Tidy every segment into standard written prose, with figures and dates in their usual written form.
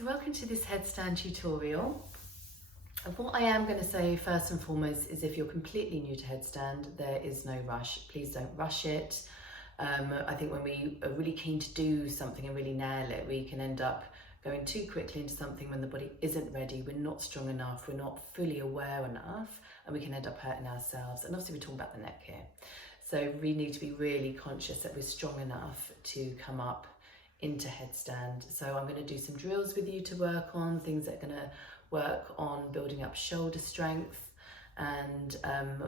So welcome to this headstand tutorial. And what I am going to say first and foremost is if you're completely new to headstand, there is no rush. Please don't rush it. I think when we are really keen to do something and really nail it, we can end up going too quickly into something when the body isn't ready, we're not strong enough, we're not fully aware enough, and we can end up hurting ourselves. And obviously we're talking about the neck here. So we need to be really conscious that we're strong enough to come up into headstand. So I'm going to do some drills with you to work on, things that are going to work on building up shoulder strength, and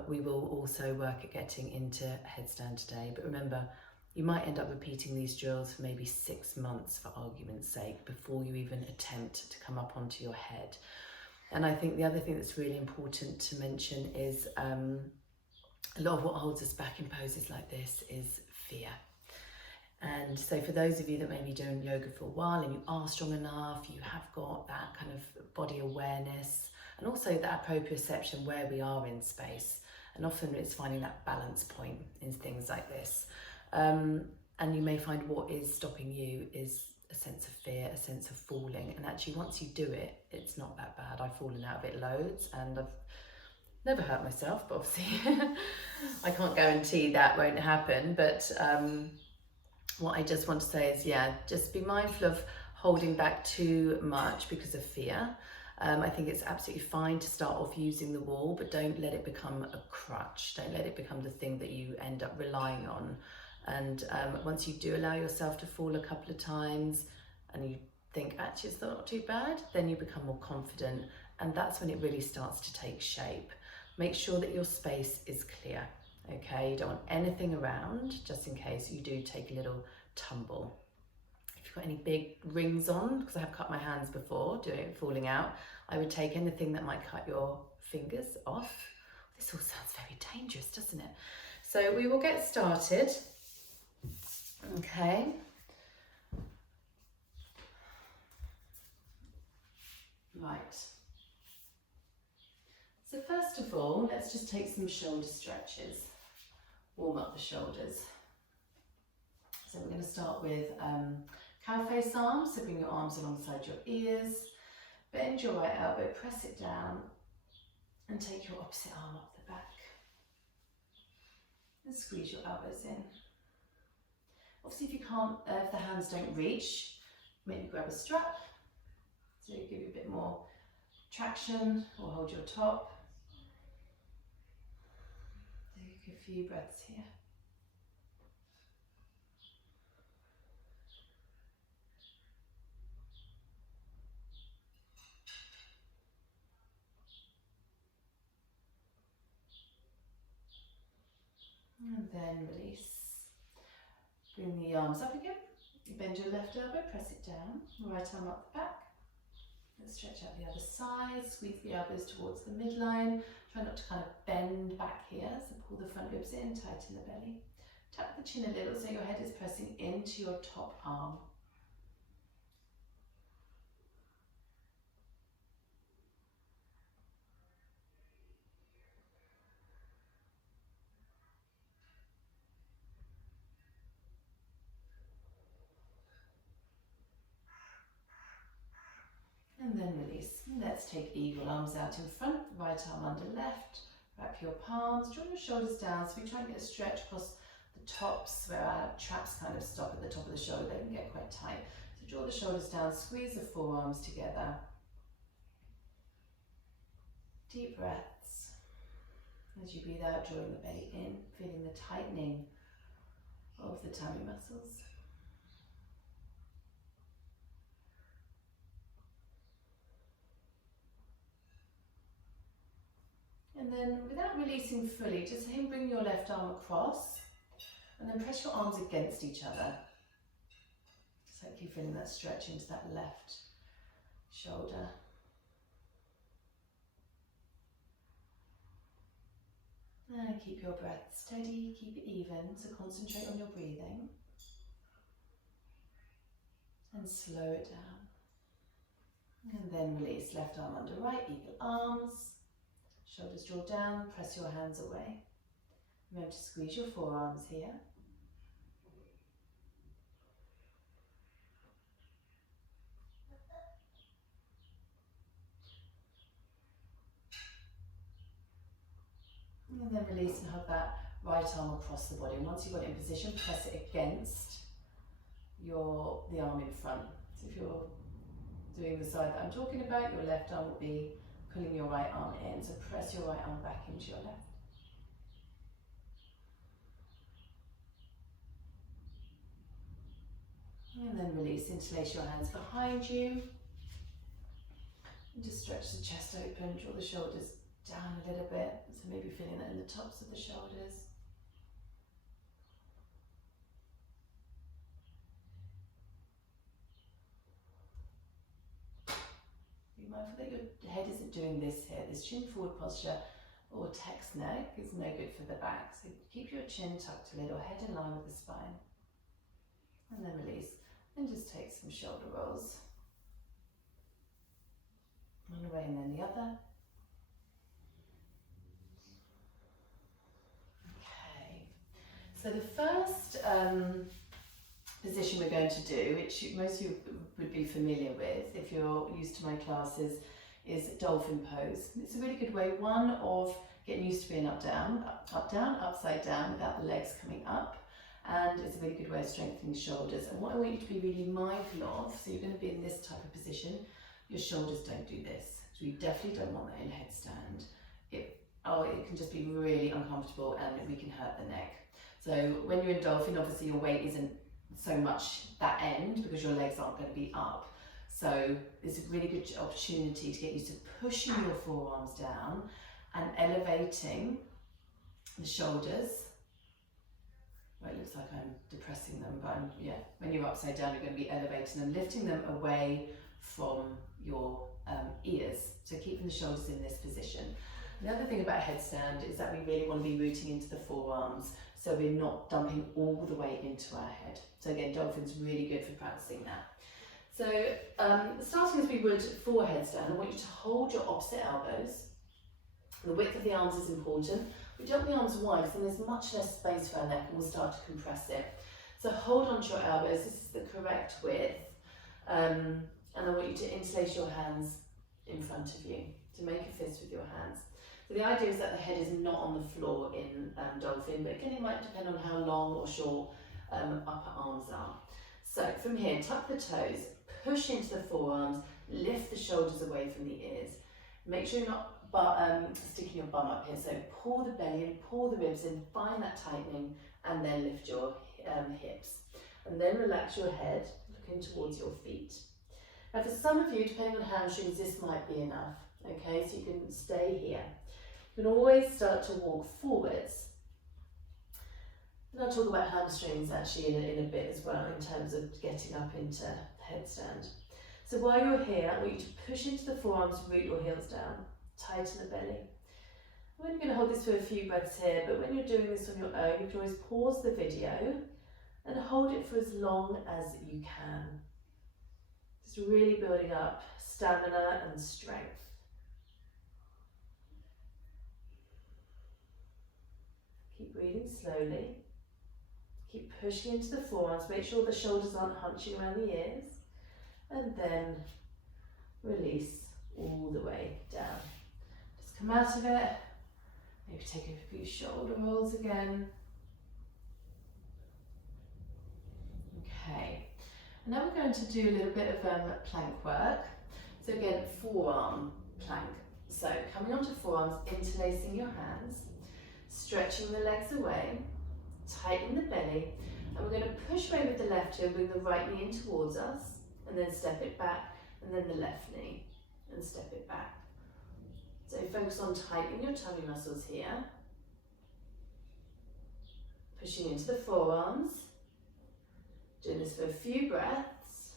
we will also work at getting into headstand today. But remember, you might end up repeating these drills for maybe 6 months, for argument's sake, before you even attempt to come up onto your head. And I think the other thing that's really important to mention is a lot of what holds us back in poses like this is fear. And so for those of you that may be doing yoga for a while and you are strong enough, you have got that kind of body awareness and also that proprioception where we are in space. And often it's finding that balance point in things like this. And you may find what is stopping you is a sense of fear, a sense of falling. And actually once you do it, it's not that bad. I've fallen out of it loads and I've never hurt myself, but obviously I can't guarantee that won't happen. But what I just want to say is, yeah, just be mindful of holding back too much because of fear. I think it's absolutely fine to start off using the wall, but don't let it become a crutch. Don't let it become the thing that you end up relying on. And once you do allow yourself to fall a couple of times and you think, actually, it's not too bad, then you become more confident. And that's when it really starts to take shape. Make sure that your space is clear. Okay, you don't want anything around, just in case you do take a little tumble. If you've got any big rings on, because I have cut my hands before doing it, falling out, I would take anything that might cut your fingers off. This all sounds very dangerous, doesn't it? So we will get started. Okay. Right. So first of all, let's just take some shoulder stretches. Warm up the shoulders. So we're going to start with cow face arms, so bring your arms alongside your ears, bend your right elbow, press it down and take your opposite arm up the back and squeeze your elbows in. Obviously if you can't, if the hands don't reach, maybe grab a strap so you give you a bit more traction, or hold your top. Take a few breaths here. And then release. Bring the arms up again. You bend your left elbow, press it down. Right arm up the back. Let's stretch out the other side. Squeeze the elbows towards the midline. Try not to kind of bend back here. So pull the front ribs in, tighten the belly. Tuck the chin a little so your head is pressing into your top arm. And then release. Let's take eagle, arms out in front, right arm under left. Wrap your palms, draw your shoulders down. So we try and get a stretch across the tops where our traps kind of stop at the top of the shoulder. They can get quite tight. So draw the shoulders down, squeeze the forearms together. Deep breaths. As you breathe out, drawing the belly in, feeling the tightening of the tummy muscles. And then without releasing fully, just bring your left arm across and then press your arms against each other. Just like you're feeling that stretch into that left shoulder. And keep your breath steady, keep it even, so concentrate on your breathing. And slow it down. And then release, left arm under right, eagle arms. Shoulders draw down, press your hands away. Remember to squeeze your forearms here. release and hug that right arm across the body. And once you've got it in position, press it against the arm in front. So if you're doing the side that I'm talking about, your left arm will be pulling your right arm in. So press your right arm back into your left. And then release, interlace your hands behind you. And just stretch the chest open, draw the shoulders down a little bit. So maybe feeling that in the tops of the shoulders. Be mindful that your head isn't doing this here. This chin forward posture or text neck is no good for the back. So keep your chin tucked a little, head in line with the spine. And then release. And just take some shoulder rolls. One way and then the other. Okay. So the first position we're going to do, which most of you would be familiar with if you're used to my classes, is dolphin pose. It's a really good way, one, of getting used to being up, down, upside down without the legs coming up. And it's a really good way of strengthening shoulders. And what I want you to be really mindful of, so you're going to be in this type of position, your shoulders don't do this. So you definitely don't want that in headstand. It can just be really uncomfortable and we can hurt the neck. So when you're in dolphin, obviously your weight isn't so much that end because your legs aren't going to be up. So it's a really good opportunity to get used to pushing your forearms down and elevating the shoulders. Well, it looks like I'm depressing them, but when you're upside down, you're going to be elevating them, lifting them away from your ears. So keeping the shoulders in this position. The other thing about headstand is that we really want to be rooting into the forearms, so we're not dumping all the weight into our head. So again, dolphin's really good for practicing that. So starting as we would for headstand, I want you to hold your opposite elbows. The width of the arms is important. We don't want the arms wide, because then there's much less space for our neck and we'll start to compress it. So hold on to your elbows, this is the correct width. And I want you to interlace your hands in front of you, to make a fist with your hands. So the idea is that the head is not on the floor in dolphin, but again it might depend on how long or short upper arms are. So from here, tuck the toes, push into the forearms, lift the shoulders away from the ears. Make sure you're not sticking your bum up here, so pull the belly in, pull the ribs in, find that tightening, and then lift your hips. And then relax your head, looking towards your feet. Now for some of you, depending on hamstrings, this might be enough, okay? So you can stay here. You can always start to walk forwards. And I'll talk about hamstrings actually in a bit as well, in terms of getting up into headstand. So while you're here, I want you to push into the forearms, root your heels down, tighten the belly. We're only going to hold this for a few breaths here, but when you're doing this on your own, you can always pause the video and hold it for as long as you can. Just really building up stamina and strength. Keep breathing slowly. Keep pushing into the forearms. Make sure the shoulders aren't hunching around the ears. And then release all the way down. Just come out of it. Maybe take a few shoulder rolls again. Okay. And now we're going to do a little bit of plank work. So again, forearm plank. So coming onto forearms, interlacing your hands, stretching the legs away, tighten the belly, and we're going to push away with the left heel, bring the right knee in towards us, and then step it back, and then the left knee, and step it back. So focus on tightening your tummy muscles here, pushing into the forearms, doing this for a few breaths,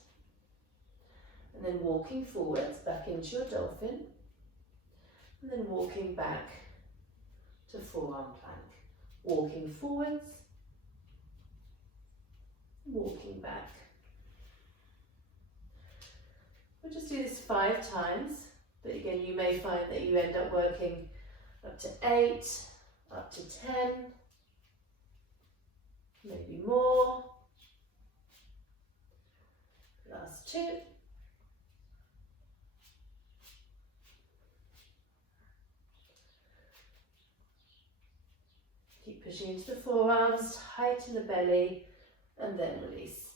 and then walking forwards back into your dolphin, and then walking back to forearm plank. Walking forwards, walking back. We'll just do this 5 times, but again you may find that you end up working up to 8, up to 10, maybe more. Last 2. Pushing into the forearms, tighten the belly, and then release.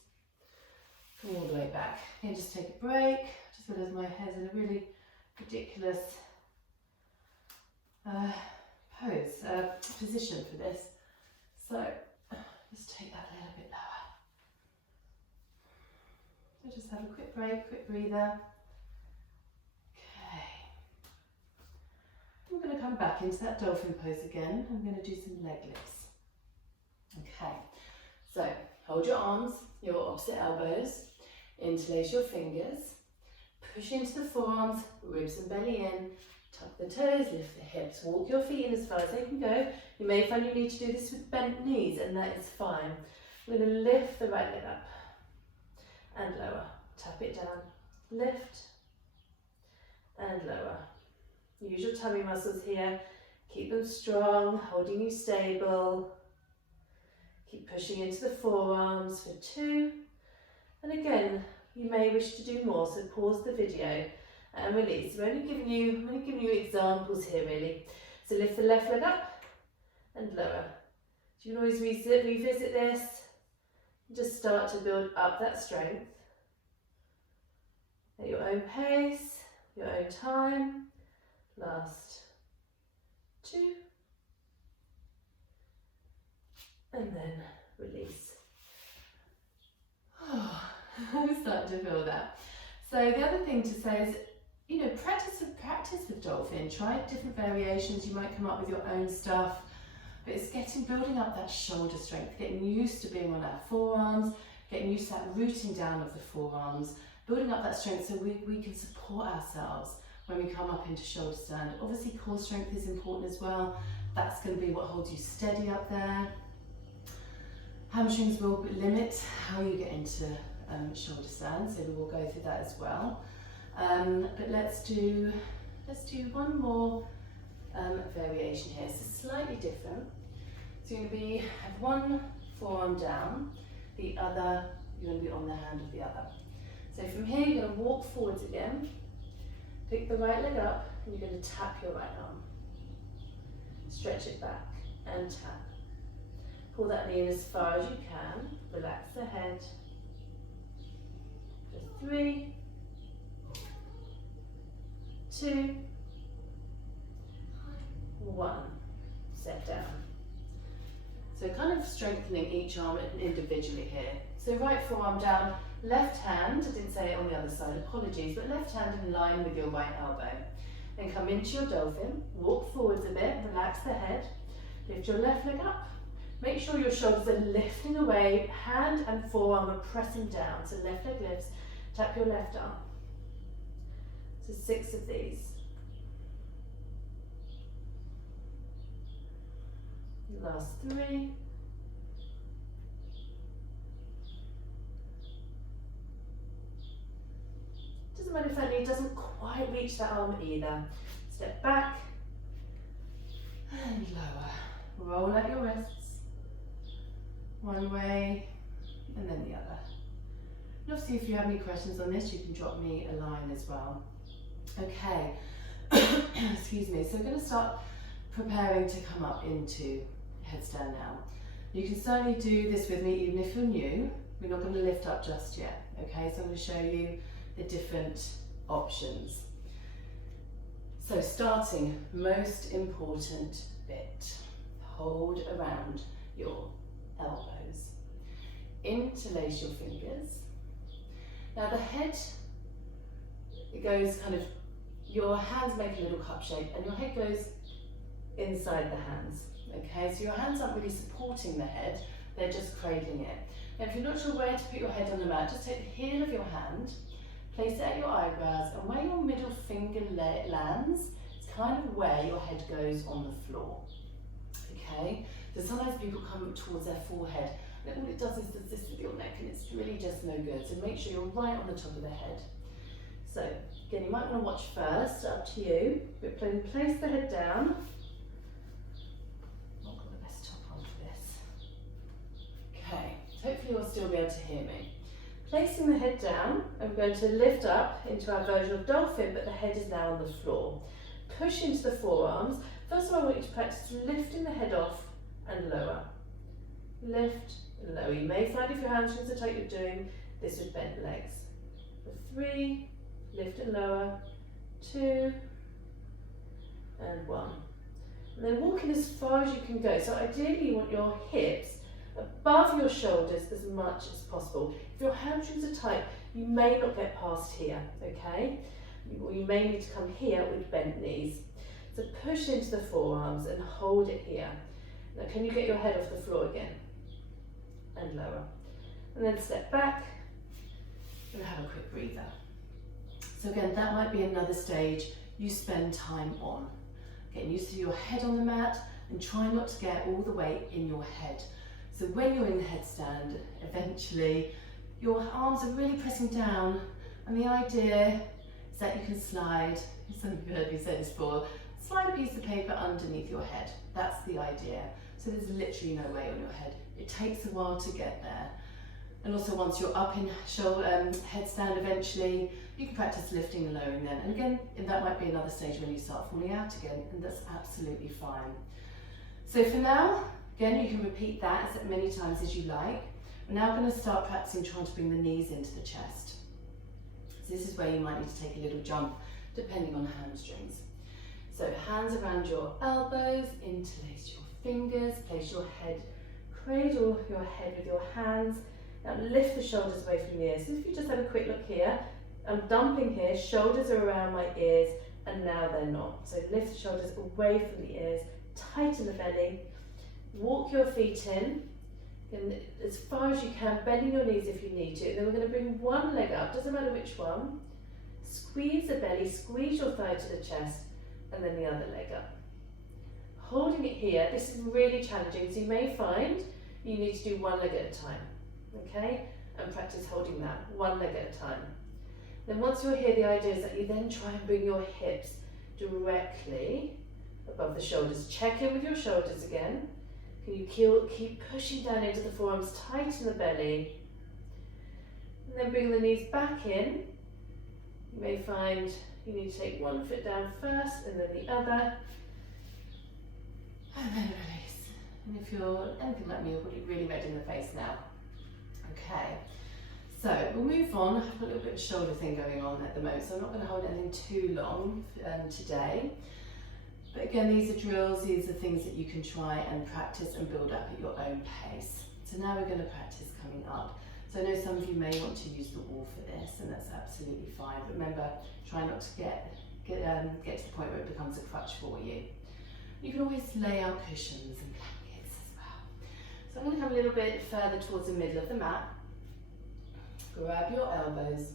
Come all the way back. And just take a break. Just realised my head's in a really ridiculous position for this. So just take that a little bit lower. So just have a quick break, quick breather. Okay. I'm going to come back into that dolphin pose again. I'm going to do some leg lifts. Okay. So hold your arms, your opposite elbows, interlace your fingers, push into the forearms, ribs and belly in, tuck the toes, lift the hips, walk your feet in as far as they can go. You may find you need to do this with bent knees, and that is fine. We're going to lift the right leg up and lower, tap it down, lift and lower. Use your tummy muscles here, keep them strong, holding you stable. Keep pushing into the forearms for 2. And again, you may wish to do more, so pause the video and release. I'm only giving you examples here really. So lift the left leg up and lower. So you can always revisit this. Just start to build up that strength at your own pace, your own time. Last 2. And then release. Oh, I'm starting to feel that. So the other thing to say is, practice with dolphin. Try different variations. You might come up with your own stuff, but it's building up that shoulder strength, getting used to being on our forearms, getting used to that rooting down of the forearms, building up that strength so we can support ourselves when we come up into shoulder stand. Obviously core strength is important as well. That's going to be what holds you steady up there. Hamstrings will limit how you get into shoulder stand, so we will go through that as well. But let's do one more variation here. It's slightly different. So you're going to have one forearm down, the other you're going to be on the hand of the other. So from here you're going to walk forwards again, pick the right leg up, and you're going to tap your right arm. Stretch it back and tap. Pull that knee in as far as you can. Relax the head. For 3, 2, 1. Set down. So kind of strengthening each arm individually here. So right forearm down, left hand, I didn't say it on the other side, apologies, but left hand in line with your right elbow. Then come into your dolphin, walk forwards a bit, relax the head, lift your left leg up. Make sure your shoulders are lifting away, hand and forearm are pressing down. So left leg lifts, tap your left arm. So 6 of these. Last 3. Doesn't matter if that knee doesn't quite reach that arm either. Step back and lower. Roll out your wrists. One way and then the other. And obviously if you have any questions on this, you can drop me a line as well. Okay, excuse me. So we're going to start preparing to come up into headstand now. You can certainly do this with me even if you're new. We're not going to lift up just yet. Okay, so I'm going to show you the different options. So starting, most important bit, hold around your elbows. Interlace your fingers. Now the head, it goes kind of, your hands make a little cup shape and your head goes inside the hands. Okay, so your hands aren't really supporting the head, they're just cradling it. Now if you're not sure where to put your head on the mat, just take the heel of your hand, place it at your eyebrows, and where your middle finger lands, it's kind of where your head goes on the floor. Okay, so sometimes people come towards their forehead, and all it does is this with your neck, and it's really just no good. So make sure you're right on the top of the head. So again, you might want to watch first, up to you, but place the head down. Not got the best top on for this. Okay, hopefully you'll still be able to hear me. Placing the head down, I'm going to lift up into our version of dolphin, but the head is now on the floor. Push into the forearms. First of all, I want you to practice lifting the head off and lower. Lift and lower. You may find if your hamstrings are tight, you're doing this with bent legs. For 3, lift and lower, 2, and 1. And then walking as far as you can go. So ideally you want your hips above your shoulders as much as possible. If your hamstrings are tight, you may not get past here, okay? You may need to come here with bent knees. So push into the forearms and hold it here. Now can you get your head off the floor again? And lower. And then step back and have a quick breather. So again, that might be another stage you spend time on. Getting used to your head on the mat and try not to get all the weight in your head. So when you're in the headstand, eventually your arms are really pressing down, and the idea is that you can slide, some of you heard me say this before, slide a piece of paper underneath your head. That's the idea. So there's literally no weight on your head. It takes a while to get there. And also once you're up in headstand eventually, you can practice lifting and lowering then. And again, that might be another stage when you start falling out again, and that's absolutely fine. So for now, again, you can repeat that as many times as you like. We're now going to start practicing trying to bring the knees into the chest. So this is where you might need to take a little jump, depending on hamstrings. So hands around your elbows, interlace your fingers, place your head, cradle your head with your hands. Now lift the shoulders away from the ears. So if you just have a quick look here, I'm dumping here, shoulders are around my ears, and now they're not. So lift the shoulders away from the ears, tighten the belly, walk your feet in, and as far as you can, bending your knees if you need to. And then we're going to bring one leg up, doesn't matter which one. Squeeze the belly, squeeze your thigh to the chest, and then the other leg up. Holding it here, this is really challenging, so you may find you need to do one leg at a time, okay? And practice holding that, one leg at a time. Then once you're here, the idea is that you then try and bring your hips directly above the shoulders. Check in with your shoulders again. Can you keep pushing down into the forearms, tighten the belly. And then bring the knees back in. You may find you need to take one foot down first and then the other. And then release. And if you're anything like me, you're really red in the face now. Okay, so we'll move on. I've got a little bit of shoulder thing going on at the moment, so I'm not going to hold anything too long today. But again, these are drills, these are things that you can try and practice and build up at your own pace. So now we're going to practice coming up. So I know some of you may want to use the wall for this, and that's absolutely fine. But remember, try not to get to the point where it becomes a crutch for you. You can always lay out cushions and blankets as well. So I'm going to come a little bit further towards the middle of the mat. Grab your elbows,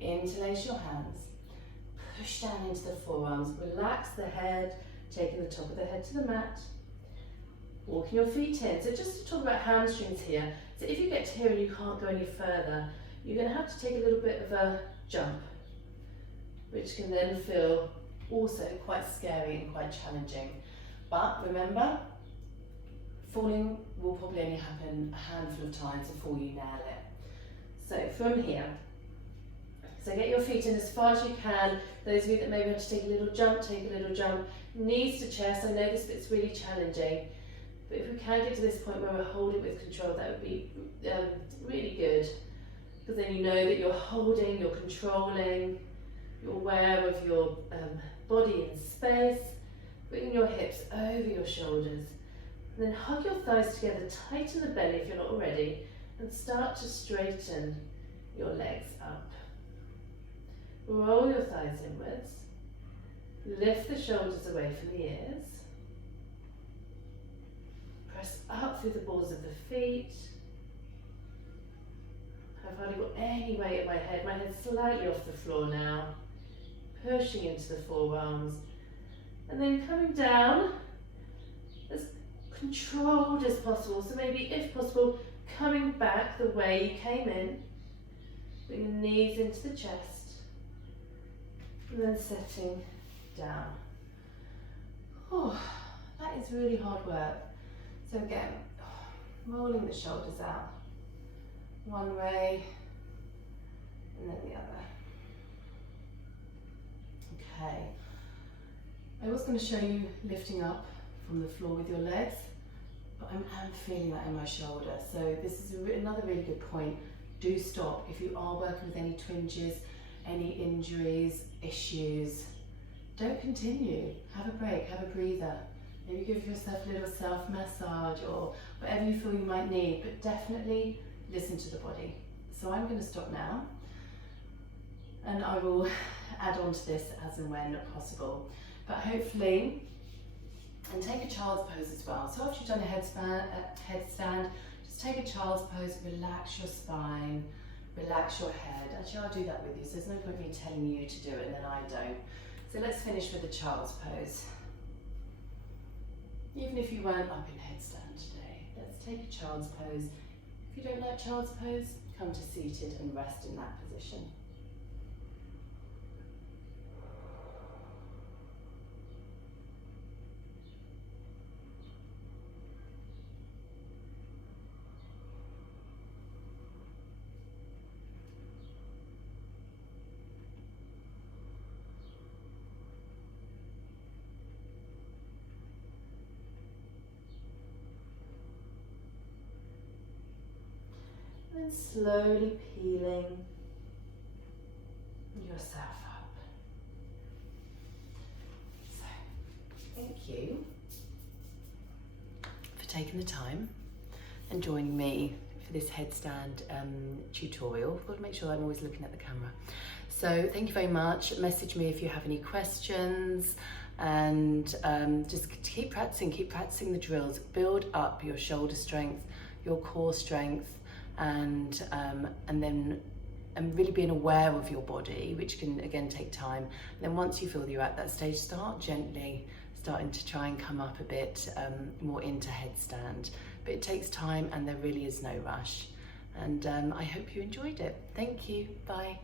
interlace your hands, push down into the forearms, relax the head, taking the top of the head to the mat, walking your feet in. So just to talk about hamstrings here, so if you get to here and you can't go any further, you're going to have to take a little bit of a jump, which can then feel also quite scary and quite challenging. But remember, falling will probably only happen a handful of times before you nail it. So from here, so get your feet in as far as you can. Those of you that maybe have to take a little jump, take a little jump. Knees to chest, I know this bit's really challenging, but if we can get to this point where we're holding with control, that would be really good. Because then you know that you're holding, you're controlling, you're aware of your body in space, bringing your hips over your shoulders. And then hug your thighs together, tighten the belly if you're not already, and start to straighten your legs up. Roll your thighs inwards, lift the shoulders away from the ears, press up through the balls of the feet. I've hardly got any weight at my head, my head's slightly off the floor now, pushing into the forearms, and then coming down as controlled as possible, so maybe if possible coming back the way you came in, bring the knees into the chest, and then setting down. Oh, that is really hard work. So again, rolling the shoulders out, one way and then the other. Okay, I was going to show you lifting up from the floor with your legs, but I'm feeling that in my shoulder. So this is another really good point. Do stop. If you are working with any twinges, any injuries, issues, don't continue. Have a break, have a breather. Maybe give yourself a little self-massage or whatever you feel you might need, but definitely listen to the body. So I'm going to stop now, and I will add on to this as and when possible. But hopefully, and take a child's pose as well. So after you've done a headstand, just take a child's pose, relax your spine, relax your head. Actually, I'll do that with you, so there's no point me telling you to do it and then I don't. So let's finish with a child's pose. Even if you weren't up in headstand today, let's take a child's pose. If you don't like child's pose, come to seated and rest in that position. And slowly peeling yourself up. So, thank you for taking the time and joining me for this headstand tutorial. I've got to make sure I'm always looking at the camera. So thank you very much. Message me if you have any questions, and just keep practicing the drills. Build up your shoulder strength, your core strength, and really being aware of your body, which can again take time. And then once you feel you're at that stage, start gently starting to try and come up a bit more into headstand. But it takes time and there really is no rush. And I hope you enjoyed it. Thank you. Bye.